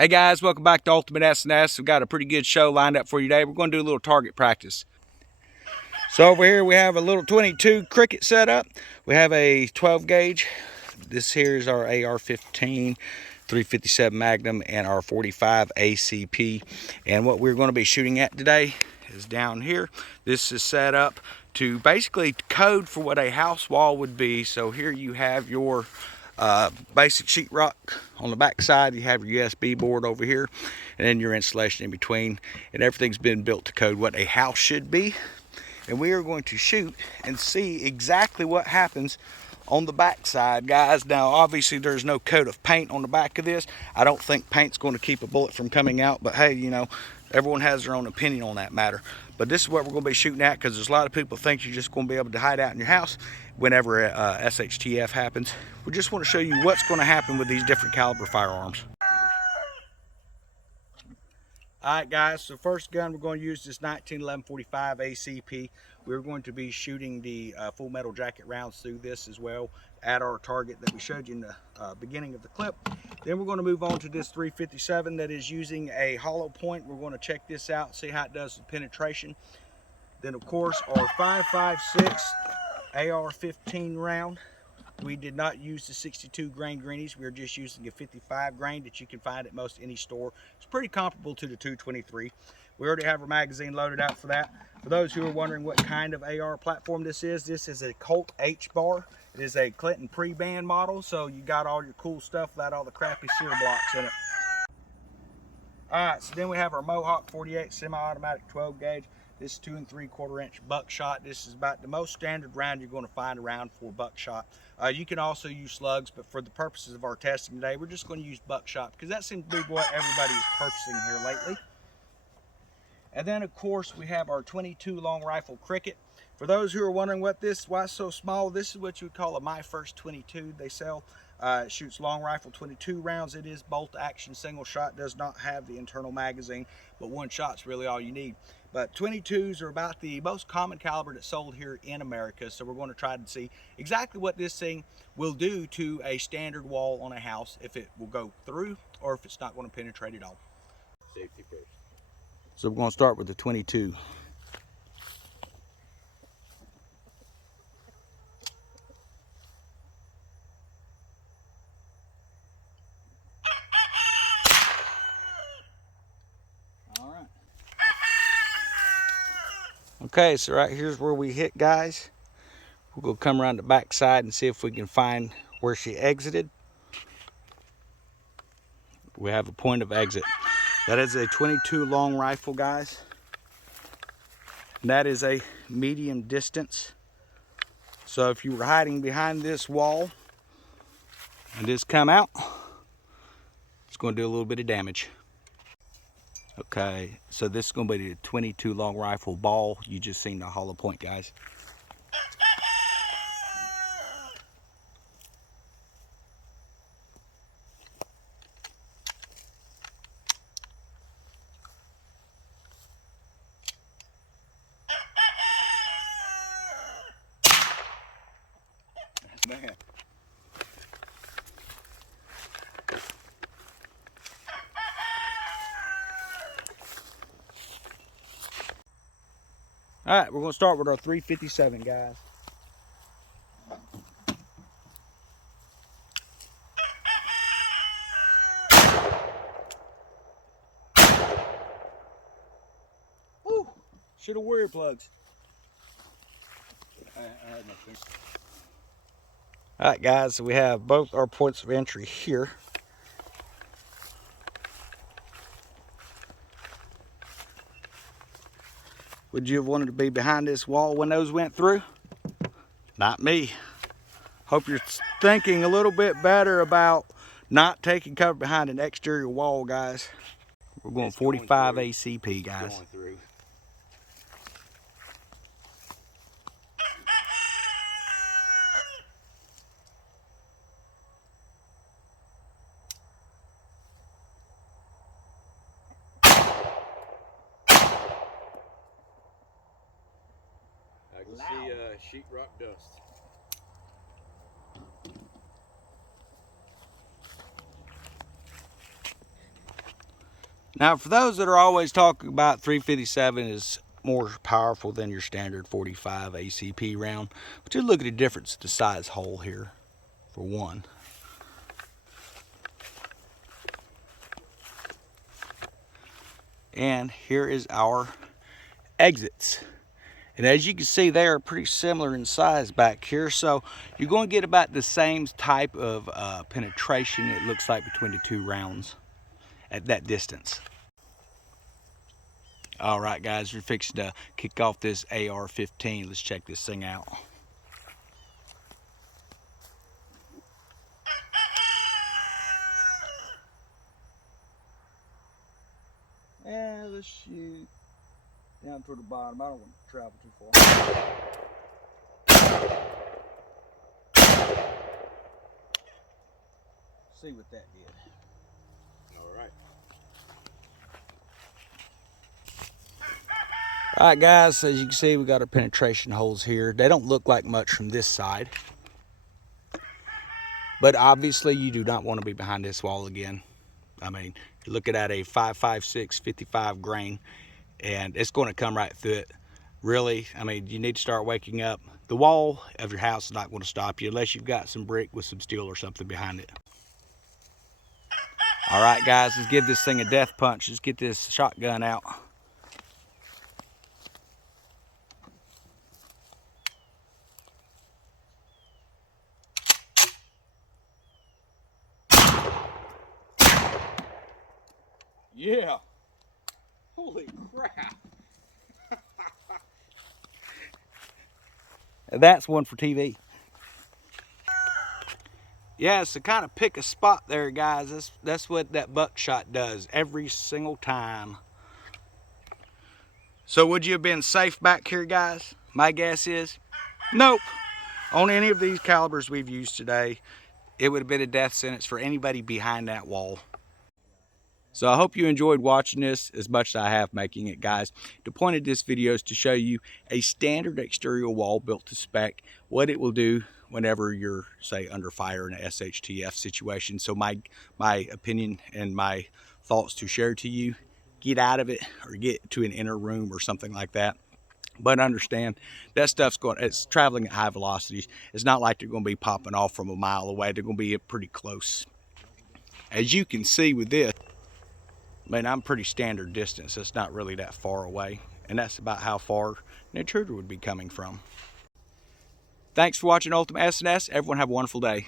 Hey guys, welcome back to Ultimate S&S. We've got a pretty good show lined up for you today. We're going to do a little target practice. So over here we have a little 22 cricket set up. We have a 12 gauge. This here is our AR-15, 357 Magnum, and our 45 ACP. And what we're going to be shooting at today is down here. This is set up to basically code for what a house wall would be. So here you have your basic sheetrock on the back side. You have your USB board over here, and then your insulation in between, and everything's been built to code what a house should be. And we are going to shoot and see exactly what happens on the back side, guys. Now obviously there's no coat of paint on the back of this. I don't think paint's going to keep a bullet from coming out, but hey, you know, everyone has their own opinion on that matter. But this is what we're going to be shooting at, because there's a lot of people think you're just going to be able to hide out in your house whenever shtf happens. We just want to show you what's going to happen with these different caliber firearms. Alright guys, so first gun we're going to use this 1911 45 ACP. We're going to be shooting the full metal jacket rounds through this as well at our target that we showed you in the beginning of the clip. Then we're going to move on to this 357 that is using a hollow point. We're going to check this out, see how it does with penetration. Then of course our 5.56 AR-15 round. We did not use the 62 grain greenies. We are just using a 55 grain that you can find at most any store. It's pretty comparable to the 223. We already have our magazine loaded out for that. For those who are wondering what kind of AR platform this is a Colt H-bar. It is a Clinton pre-band model, so you got all your cool stuff without all the crappy sear blocks in it. Alright, so then we have our Mohawk 48 semi-automatic 12 gauge. This is 2 3/4 inch buckshot. This is about the most standard round you're going to find around for buckshot. You can also use slugs, but for the purposes of our testing today, we're just going to use buckshot because that seems to be what everybody is purchasing here lately. And then of course we have our 22 long rifle cricket. For those who are wondering why it's so small, this is what you would call a My First 22 they sell. It shoots long rifle 22 rounds. It is bolt action single shot, does not have the internal magazine, but one shot's really all you need. But 22s are about the most common caliber that's sold here in America, so we're going to try to see exactly what this thing will do to a standard wall on a house, if it will go through or if it's not going to penetrate at all. Safety first. So we're going to start with the 22. Okay, so right here's where we hit, guys. We'll go come around the back side and see if we can find where she exited. We have a point of exit. That is a 22 long rifle, guys. And that is a medium distance. So if you were hiding behind this wall and this come out, it's going to do a little bit of damage. Okay, so this is going to be the 22 long rifle ball. You just seen the hollow point, guys. Man. All right, we're going to start with our 357, guys. Woo! Should have wore earplugs. All right, guys, so we have both our points of entry here. Would you have wanted to be behind this wall when those went through? Not me. Hope you're thinking a little bit better about not taking cover behind an exterior wall, guys. We're going 45 ACP, guys. I can see sheetrock dust. Now, for those that are always talking about 357 is more powerful than your standard 45 ACP round, but you look at the difference in the size hole here, for one. And here is our exits. And as you can see, they are pretty similar in size back here. So you're going to get about the same type of penetration, it looks like, between the two rounds at that distance. All right, guys, we're fixing to kick off this AR-15. Let's check this thing out. And let's shoot down toward the bottom. I don't want to travel too far. See what that did. All right. All right, guys, as you can see, we got our penetration holes here. They don't look like much from this side, but obviously you do not want to be behind this wall again. I mean, you're looking at a 5.56 55 grain, and it's going to come right through it. Really, I mean, you need to start waking up. The wall of your house is not going to stop you unless you've got some brick with some steel or something behind it. All right, guys, let's give this thing a death punch. Let's get this shotgun out. Yeah. Holy crap. That's one for TV. Yeah, so kind of pick a spot there, guys. That's what that buckshot does every single time. So would you have been safe back here, guys? My guess is nope. On any of these calibers we've used today, it would have been a death sentence for anybody behind that wall. So I hope you enjoyed watching this as much as I have making it, guys. The point of this video is to show you a standard exterior wall built to spec, what it will do whenever you're, say, under fire in a shtf situation. So my opinion and my thoughts to share to you: get out of it or get to an inner room or something like that. But understand that stuff's it's traveling at high velocities. It's not like they're going to be popping off from a mile away. They're going to be pretty close. As you can see with this, I mean, I'm pretty standard distance. It's not really that far away. And that's about how far an intruder would be coming from. Thanks for watching Ultimate S&S. Everyone have a wonderful day.